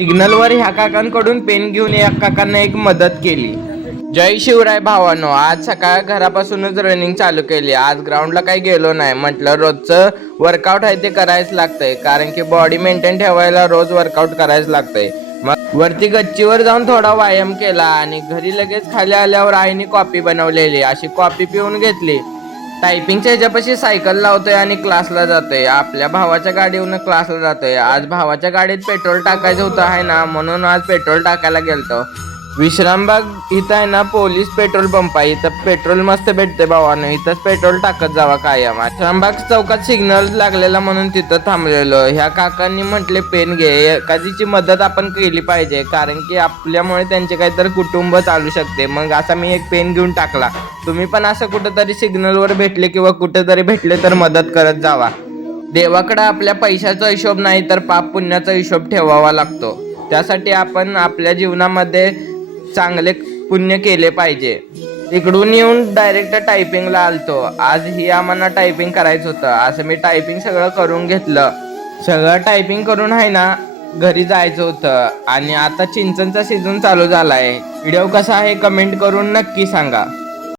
सिग्नलवर ह्या काकांकडून पेन घेऊन या काकांना एक मदत केली. जय शिवराय भावानो, आज सकाळ घरापासूनच रनिंग चालू केली. आज ग्राउंडला काही गेलो नाही. म्हटलं रोजचं वर्कआउट आहे ते करायच लागतंय, कारण की बॉडी मेंटेन ठेवायला रोज वर्कआउट करायच लागतंय. मग वरती गच्चीवर जाऊन थोडा व्यायाम केला आणि घरी लगेच खाली आल्यावर आईने कॉफी बनवलेली, अशी कॉफी पिऊन घेतली. टायपिंगच्या ह्याच्यापाशी सायकल लावतोय आणि क्लासला जातोय. आपल्या भावाच्या गाडीवरून क्लासला जातोय. आज भावाच्या गाडीत पेट्रोल टाकायचं होतं आहे ना, म्हणून आज पेट्रोल टाकायला गेलतो. विश्रामबाग इथं आहे ना पोलीस पेट्रोल पंप आहे. इथं पेट्रोल मस्त भेटते भावानं, इथंच पेट्रोल टाकत जावा कायम. विश्रामबाग चौकात सिग्नल लागलेला म्हणून तिथं थांबलेलो. ह्या काकांनी म्हटले पेन घे, एखादीची मदत आपण केली पाहिजे, कारण की आपल्यामुळे त्यांचे काहीतरी कुटुंब चालू शकते. मग असा मी एक पेन घेऊन टाकला. तुम्ही पण असं कुठंतरी सिग्नलवर भेटले किंवा कुठेतरी भेटले तर मदत करत जावा. देवाकडे आपल्या पैशाचा हिशोब नाही तर पाप पुण्याचा हिशोब ठेवावा लागतो. त्यासाठी आपण आपल्या जीवनामध्ये चांगले पुण्य केले पाहिजे. इकडून येऊन डायरेक्ट टायपिंगला आलतो. आज ही आम्हाला टायपिंग करायचं होतं. असं मी टायपिंग सगळं करून घेतलं. सगळं टायपिंग करून आहे ना घरी जायचं होतं. आणि आता चिंचणचा सीझन चालू झालाय. व्हिडिओ कसा आहे कमेंट करून नक्की सांगा.